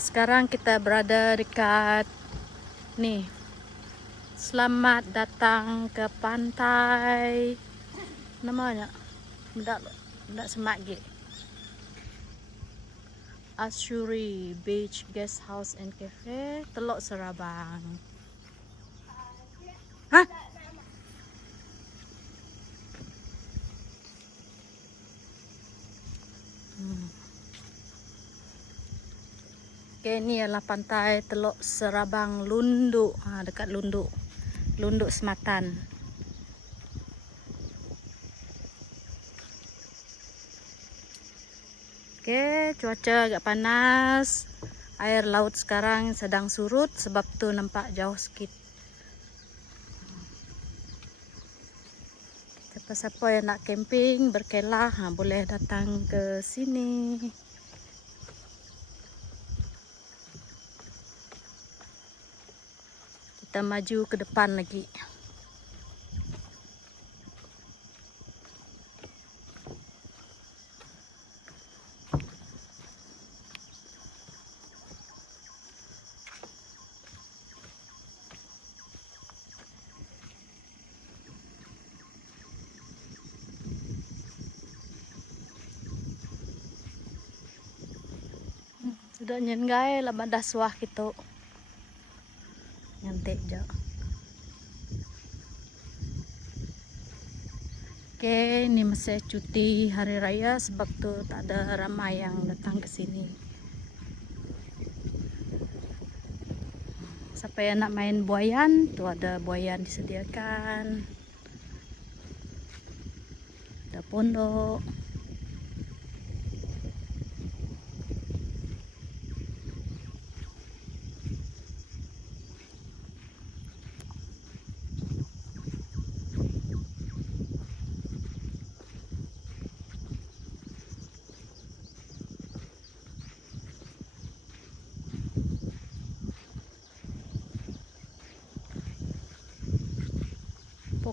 sekarang kita berada dekat ni. Selamat datang ke pantai. Namanya Mendak mendak semak ge. Ashuri Beach Guest House and Cafe, Teluk Serabang. Hmm. Okay, ni adalah pantai Teluk Serabang Lunduk. Ha, dekat Lunduk. Lunduk Sematan. Okay, cuaca agak panas. Air laut sekarang sedang surut sebab tu nampak jauh sikit. Siapa-siapa yang nak camping, berkelah, ha, boleh datang ke sini. Kita maju ke depan lagi. Sudah nyen gai lah dah suah gitu. Nyantik je. Ni masih cuti hari raya sebab tu tak ada ramai yang datang ke sini. Siapa yang nak main buayan, tu ada buayan disediakan. Ada pondok.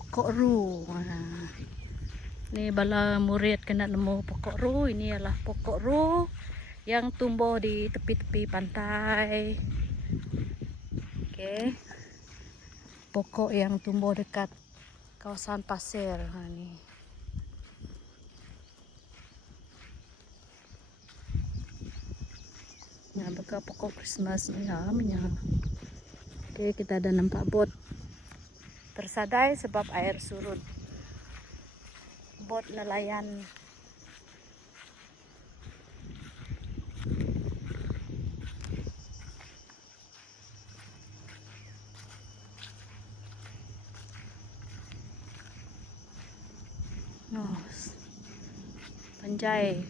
Pokok ru. Ha. Ni bala murid kena nemu pokok ru. Ini adalah pokok ru yang tumbuh di tepi-tepi pantai. Okey. Pokok yang tumbuh dekat kawasan pasir. Ha ni. Ya, bekas pokok Christmas ni ha, Okey, kita ada nampak bot tersadai sebab air surut. Bot nelayan. Oh, panjai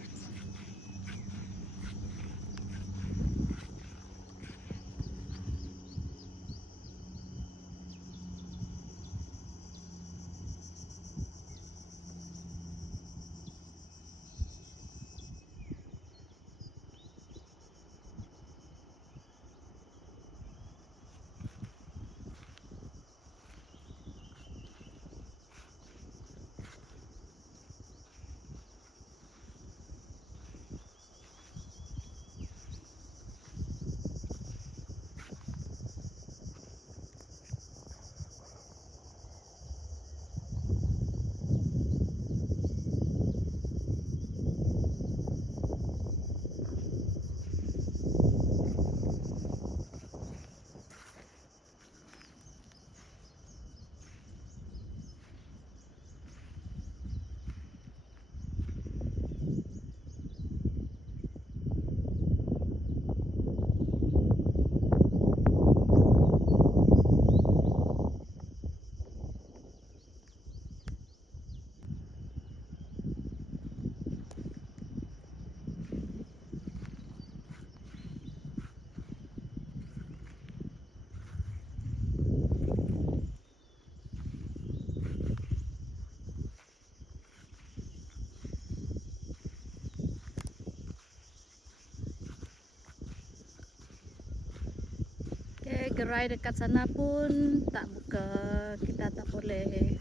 gerai dekat sana pun tak buka. Kita tak boleh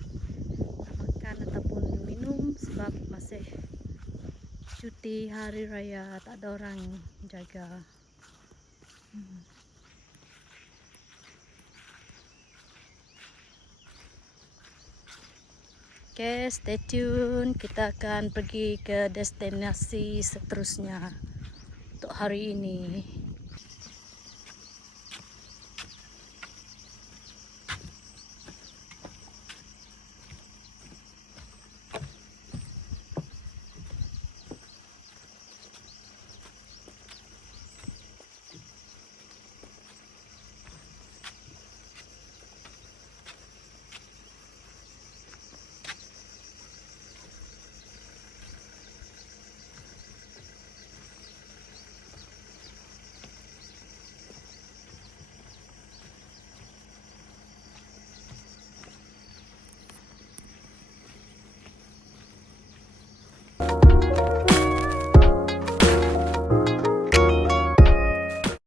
makan ataupun minum sebab masih cuti hari raya. Tak ada orang jaga. Okay, stay tune. Kita akan pergi ke destinasi seterusnya untuk hari ini.